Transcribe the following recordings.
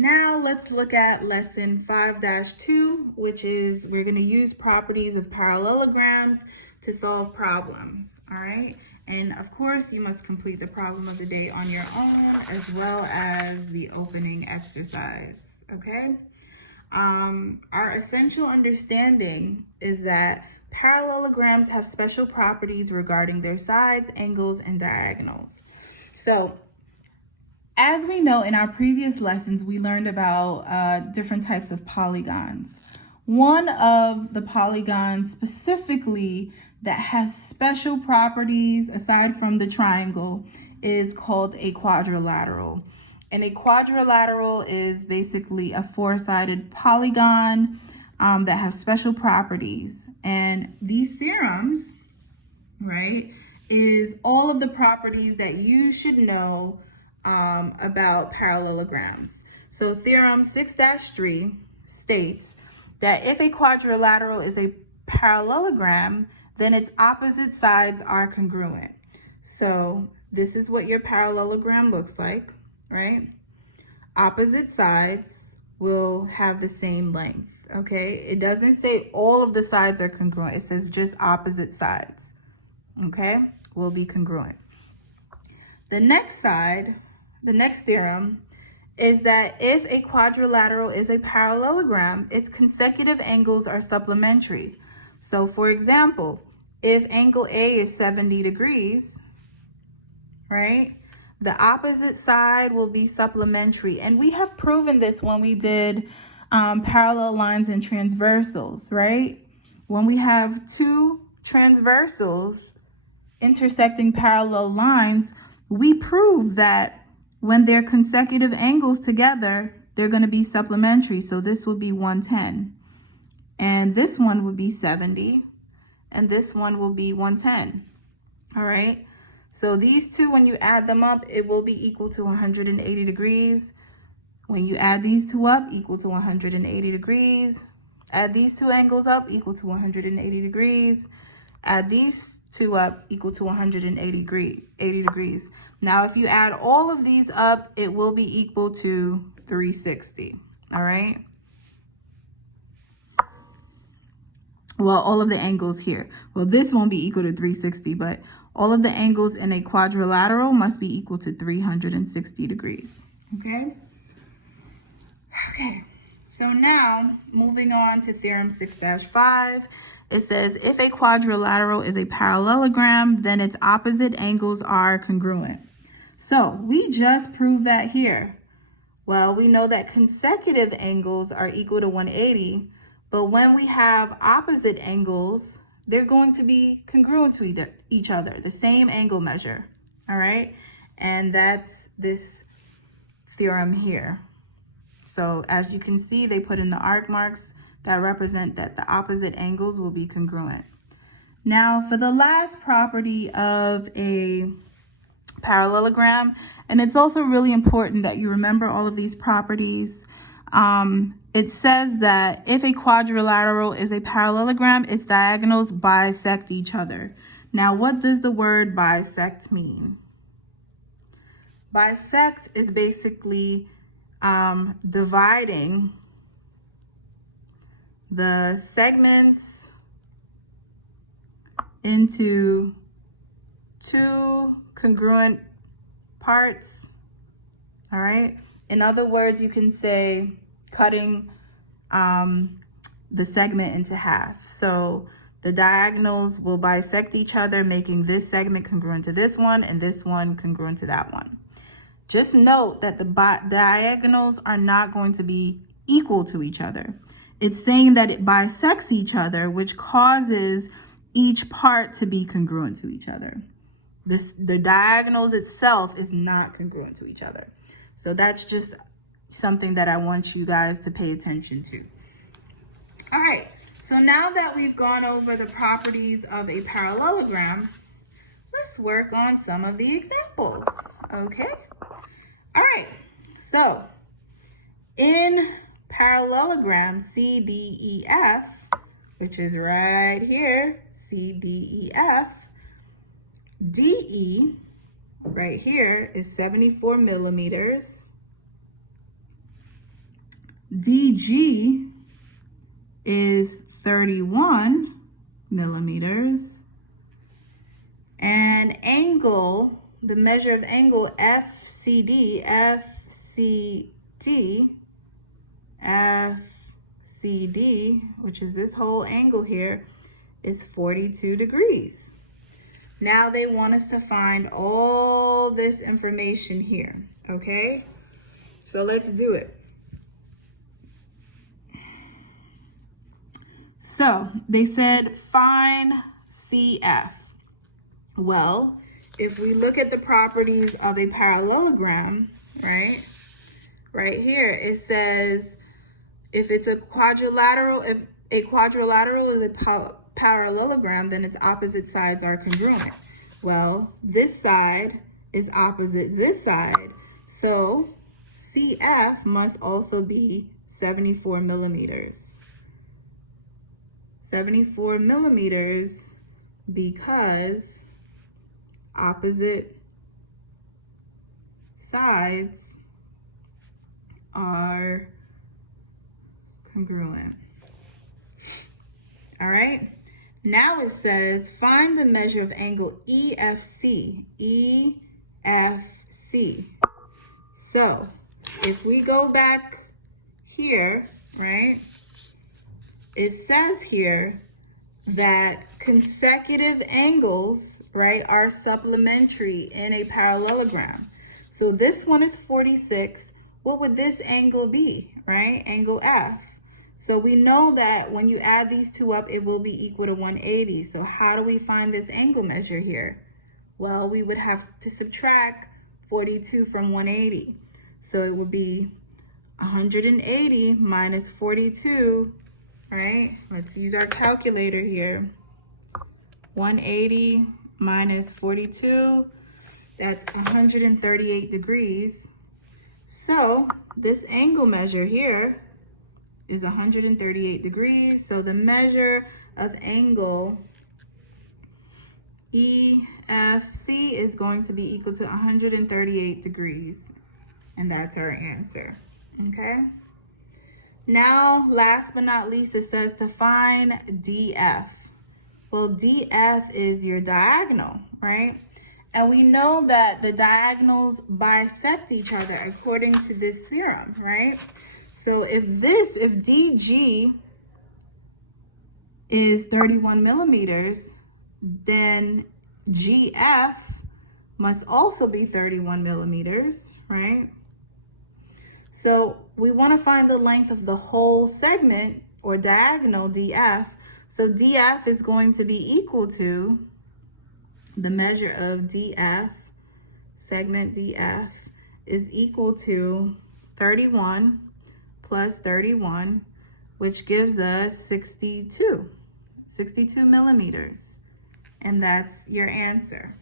Now let's look at lesson 5-2, which is we're going to use properties of parallelograms to solve problems. All right. And of course, you must complete the problem of the day on your own as well as the opening exercise. Okay. Our essential understanding is that parallelograms have special properties regarding their sides, angles, and diagonals. So as we know in our previous lessons, we learned about different types of polygons. One of the polygons specifically that has special properties aside from the triangle is called a quadrilateral. And a quadrilateral is basically a four-sided polygon that have special properties. And these theorems, right, is all of the properties that you should know about parallelograms. So theorem 6-3 states that if a quadrilateral is a parallelogram, then its opposite sides are congruent. So this is what your parallelogram looks like, right? Opposite sides will have the same length, okay? It doesn't say all of the sides are congruent. It says just opposite sides, okay? Will be congruent. The next theorem is that if a quadrilateral is a parallelogram, its consecutive angles are supplementary. So for example, if angle A is 70 degrees, right, the opposite side will be supplementary. And we have proven this when we did parallel lines and transversals, right? When we have two transversals intersecting parallel lines, we prove that when they're consecutive angles together, they're going to be supplementary. So this would be 110. And this one would be 70. And this one will be 110. All right. So these two, when you add them up, it will be equal to 180 degrees. When you add these two up, equal to 180 degrees. Add these two angles up, equal to 180 degrees. Add these two up, equal to 180 degrees. Now, if you add all of these up, it will be equal to 360. All right. Well, all of the angles here. Well, this won't be equal to 360, but all of the angles in a quadrilateral must be equal to 360 degrees. Okay. Okay. So now, moving on to theorem 6-5, it says if a quadrilateral is a parallelogram, then its opposite angles are congruent. So we just proved that here. Well, we know that consecutive angles are equal to 180, but when we have opposite angles, they're going to be congruent to each other, the same angle measure. All right. And that's this theorem here. So as you can see, they put in the arc marks that represent that the opposite angles will be congruent. Now for the last property of a parallelogram, and it's also really important that you remember all of these properties. It says that if a quadrilateral is a parallelogram, its diagonals bisect each other. Now, what does the word bisect mean? Bisect is basically dividing the segments into two congruent parts. All right. In other words, you can say cutting the segment into half. So the diagonals will bisect each other, making this segment congruent to this one and this one congruent to that one. Just note that the diagonals are not going to be equal to each other. It's saying that it bisects each other, which causes each part to be congruent to each other. The diagonals itself is not congruent to each other. So that's just something that I want you guys to pay attention to. All right, so now that we've gone over the properties of a parallelogram, let's work on some of the examples, okay? All right, so in parallelogram CDEF, which is right here, CDEF, DE right here is 74 millimeters. DG is 31 millimeters. And angle, the measure of angle FCD, which is this whole angle here, is 42 degrees. Now they want us to find all this information here, okay? So let's do it. So they said find CF. Well, if we look at the properties of a parallelogram, right here, it says if it's a quadrilateral, if a quadrilateral is a parallelogram, then its opposite sides are congruent. Well, this side is opposite this side, so CF must also be 74 millimeters. 74 millimeters because opposite sides are congruent. All right. Now it says find the measure of angle EFC. EFC. So if we go back here, right, it says here that consecutive angles, right, are supplementary in a parallelogram. So this one is 46. What would this angle be, right? Angle F. So we know that when you add these two up, it will be equal to 180. So how do we find this angle measure here? Well, we would have to subtract 42 from 180. So it would be 180 minus 42, right? Let's use our calculator here. 180 minus 42, that's 138 degrees. So this angle measure here is 138 degrees. So the measure of angle EFC is going to be equal to 138 degrees. And that's our answer, okay? Now, last but not least, it says to find DF. Well, DF is your diagonal, right? And we know that the diagonals bisect each other according to this theorem, right? So if DG is 31 millimeters, then GF must also be 31 millimeters, right? So we want to find the length of the whole segment or diagonal DF. So DF is going to be equal to the measure of DF, segment DF, is equal to 31 plus 31, which gives us 62 millimeters. And that's your answer.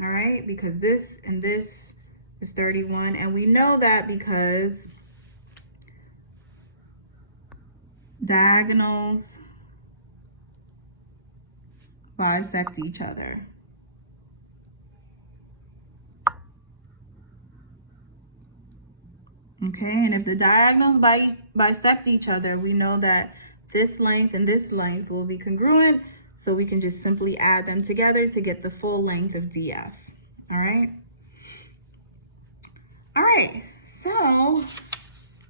All right, because this and this is 31, and we know that because diagonals bisect each other. Okay, and if the diagonals bisect each other, we know that this length and this length will be congruent, so we can just simply add them together to get the full length of DF. All right? All right, so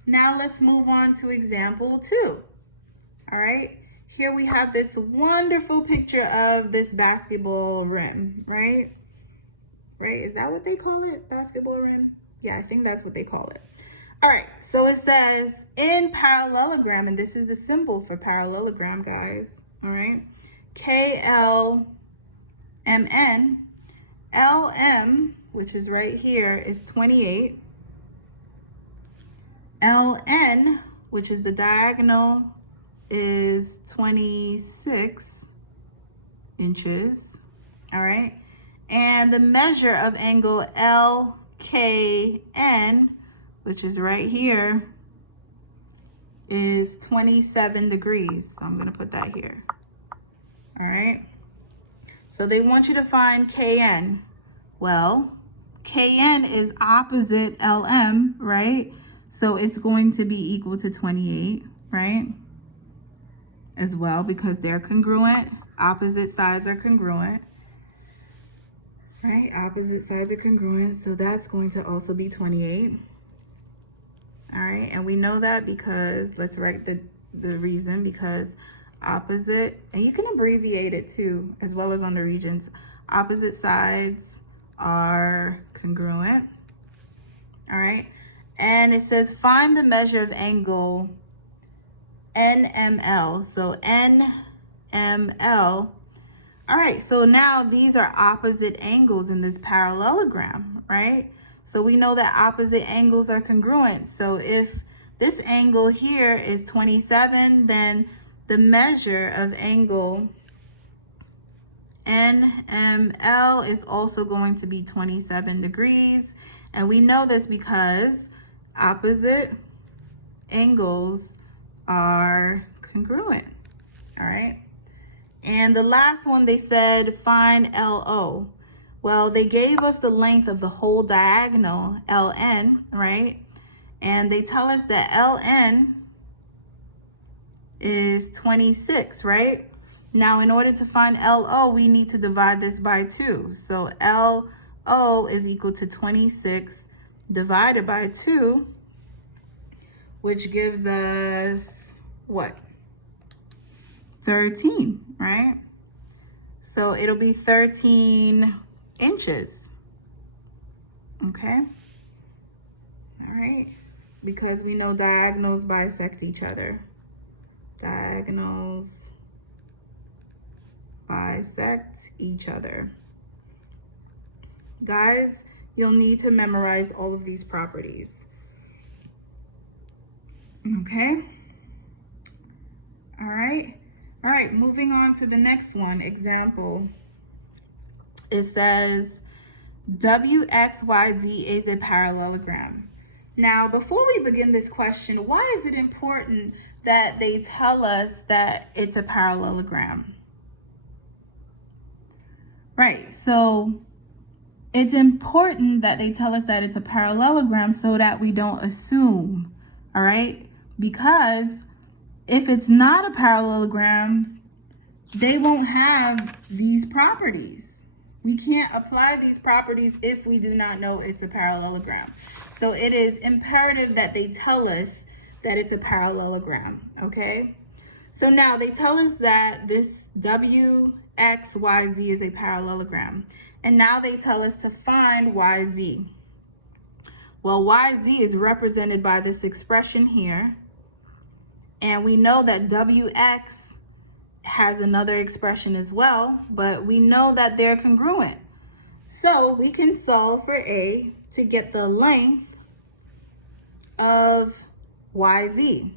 now let's move on to example 2. All right, here we have this wonderful picture of this basketball rim, right? Right, is that what they call it? Basketball rim? Yeah, I think that's what they call it. All right, so it says in parallelogram, and this is the symbol for parallelogram, guys, all right? KLMN, LM, which is right here, is 28. LN, which is the diagonal, is 26 inches, all right? And the measure of angle LKN, which is right here, is 27 degrees. So I'm gonna put that here, all right? So they want you to find KN. Well, KN is opposite LM, right? So it's going to be equal to 28, right? As well, because they're congruent. Opposite sides are congruent. Right? Opposite sides are congruent. So that's going to also be 28. All right. And we know that because, let's write the reason, because opposite, and you can abbreviate it too, as well as on the regions. Opposite sides are congruent. All right. And it says find the measure of angle NML. So NML. All right. So now these are opposite angles in this parallelogram, right? So we know that opposite angles are congruent. So if this angle here is 27, then the measure of angle NML is also going to be 27 degrees. And we know this because opposite angles are congruent. All right. And the last one, they said find LO. Well, they gave us the length of the whole diagonal, LN, right? And they tell us that LN is 26, right? Now, in order to find LO, we need to divide this by 2. So LO is equal to 26 divided by 2, which gives us what? 13, right? So it'll be 13 inches. Okay. All right. Because we know diagonals bisect each other. Diagonals bisect each other. Guys, you'll need to memorize all of these properties. Okay. All right. All right, moving on to the next one, example. It says WXYZ is a parallelogram. Now, before we begin this question, why is it important that they tell us that it's a parallelogram? Right, so it's important that they tell us that it's a parallelogram so that we don't assume, all right? Because if it's not a parallelogram, they won't have these properties. We can't apply these properties if we do not know it's a parallelogram. So it is imperative that they tell us that it's a parallelogram, okay? So now they tell us that this WXYZ is a parallelogram. And now they tell us to find YZ. Well, YZ is represented by this expression here. And we know that WX has another expression as well, but we know that they're congruent. So we can solve for A to get the length of YZ.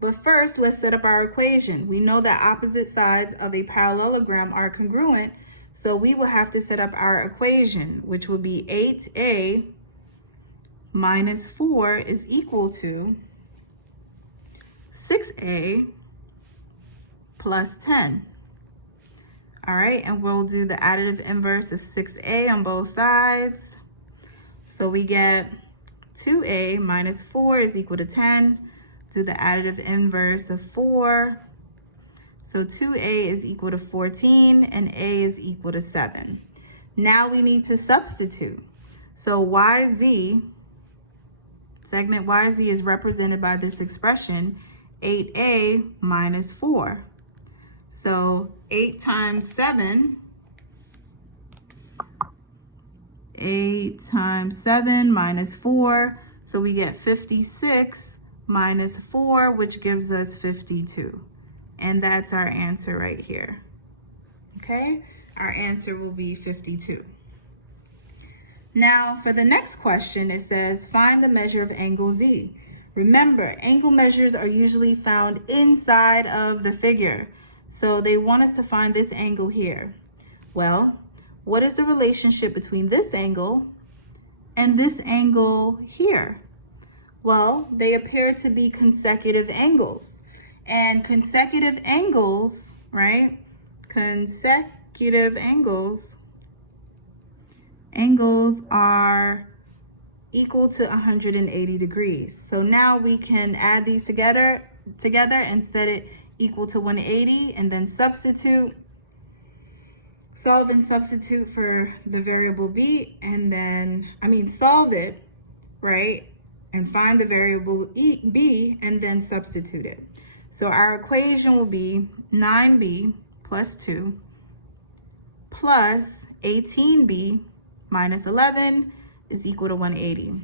But first, let's set up our equation. We know that opposite sides of a parallelogram are congruent, so we will have to set up our equation, which will be 8A minus 4 is equal to 6A plus 10. All right, and we'll do the additive inverse of 6A on both sides. So we get 2A minus 4 is equal to 10. Do the additive inverse of 4. So 2A is equal to 14 and A is equal to 7. Now we need to substitute. So YZ, segment YZ is represented by this expression, 8A minus 4. So 8 times 7, 8 times 7 minus 4. So we get 56 minus 4, which gives us 52. And that's our answer right here. Okay, our answer will be 52. Now for the next question, it says find the measure of angle Z. Remember, angle measures are usually found inside of the figure. So they want us to find this angle here. Well, what is the relationship between this angle and this angle here? Well, they appear to be consecutive angles. And consecutive angles, right? Consecutive angles are equal to 180 degrees. So now we can add these together and set it equal to 180, and then solve and substitute for the variable b, and then, solve it, right? And find the variable b, and then substitute it. So our equation will be 9b plus 2 plus 18b minus 11 is equal to 180.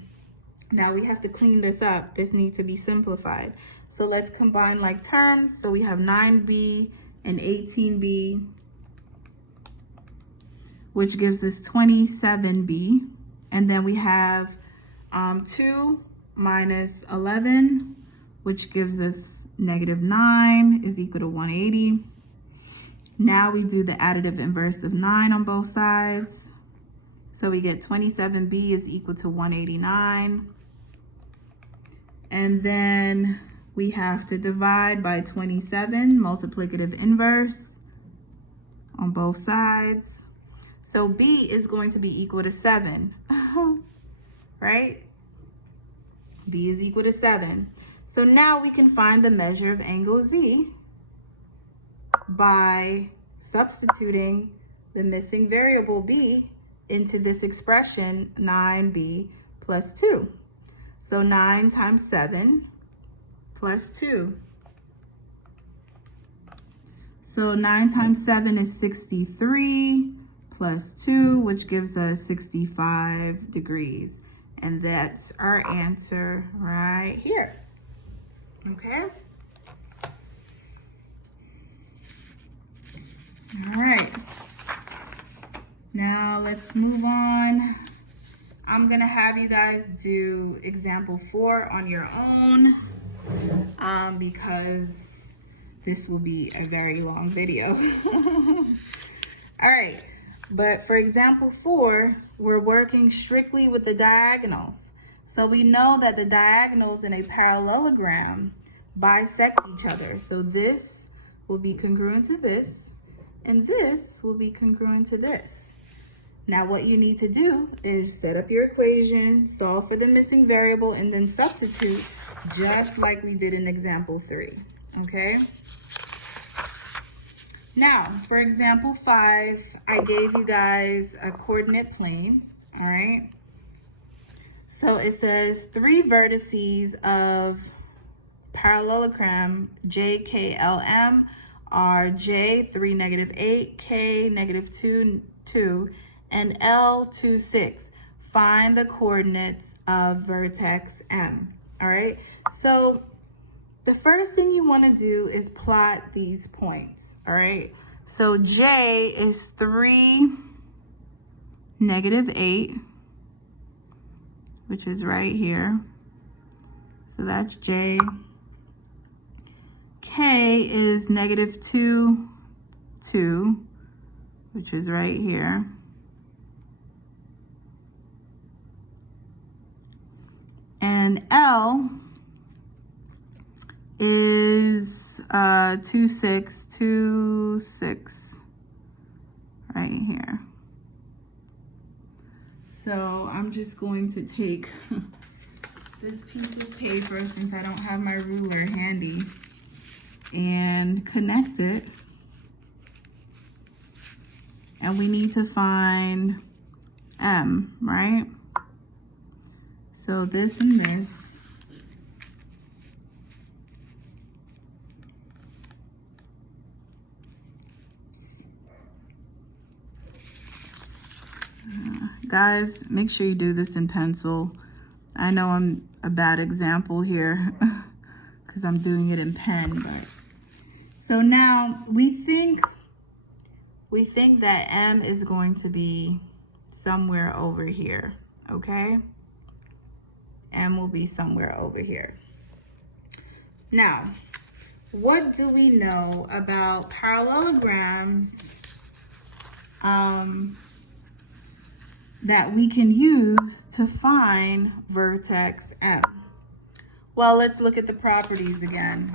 Now we have to clean this up. This needs to be simplified. So let's combine like terms. So we have 9b and 18b, which gives us 27b. And then we have 2 minus 11, which gives us negative 9 is equal to 180. Now we do the additive inverse of 9 on both sides. So we get 27b is equal to 189. And then we have to divide by 27, multiplicative inverse on both sides. So b is going to be equal to 7, right? B is equal to 7. So now we can find the measure of angle Z by substituting the missing variable b into this expression, 9b plus 2. So 9 times 7 plus 2. So 9 times 7 is 63 plus 2, which gives us 65 degrees. And that's our answer right here. Okay? All right. Now let's move on. I'm gonna have you guys do example 4 on your own because this will be a very long video. All right, but for example 4, we're working strictly with the diagonals. So we know that the diagonals in a parallelogram bisect each other. So this will be congruent to this, and this will be congruent to this. Now what you need to do is set up your equation, solve for the missing variable, and then substitute just like we did in example 3, okay? Now, for example 5, I gave you guys a coordinate plane, all right? So it says 3 vertices of parallelogram JKLM are J 3, negative 8, K, negative 2, 2, and L 2, 6. Find the coordinates of vertex M. All right. So the first thing you want to do is plot these points. All right. So J is 3, negative 8, which is right here. So that's J. K is negative 2, 2, which is right here. And L is 2, 6, 2, 6, right here. So I'm just going to take this piece of paper, since I don't have my ruler handy, and connect it. And we need to find M, right? So this and this. Guys, make sure you do this in pencil. I know I'm a bad example here because I'm doing it in pen, but so now we think that M is going to be somewhere over here, okay? M will be somewhere over here. Now, what do we know about parallelograms that we can use to find vertex M? Well, let's look at the properties again.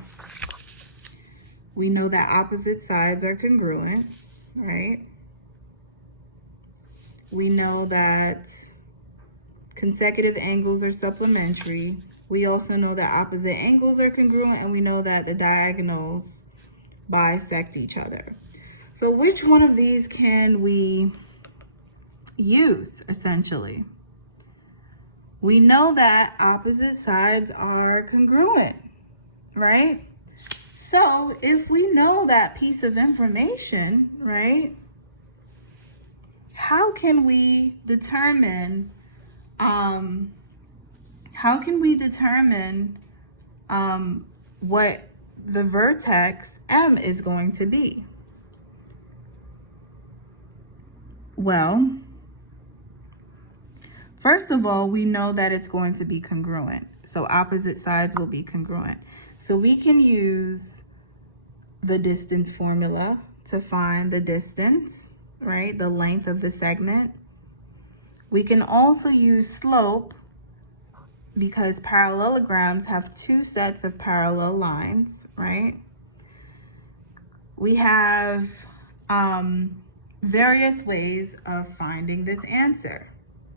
We know that opposite sides are congruent, right? We know that consecutive angles are supplementary. We also know that opposite angles are congruent, and we know that the diagonals bisect each other. So which one of these can we use, essentially? We know that opposite sides are congruent, right? So if we know that piece of information, right, how can we determine what the vertex M is going to be? Well, first of all, we know that it's going to be congruent. So opposite sides will be congruent. So we can use the distance formula to find the distance, right? The length of the segment. We can also use slope because parallelograms have two sets of parallel lines, right? We have various ways of finding this answer.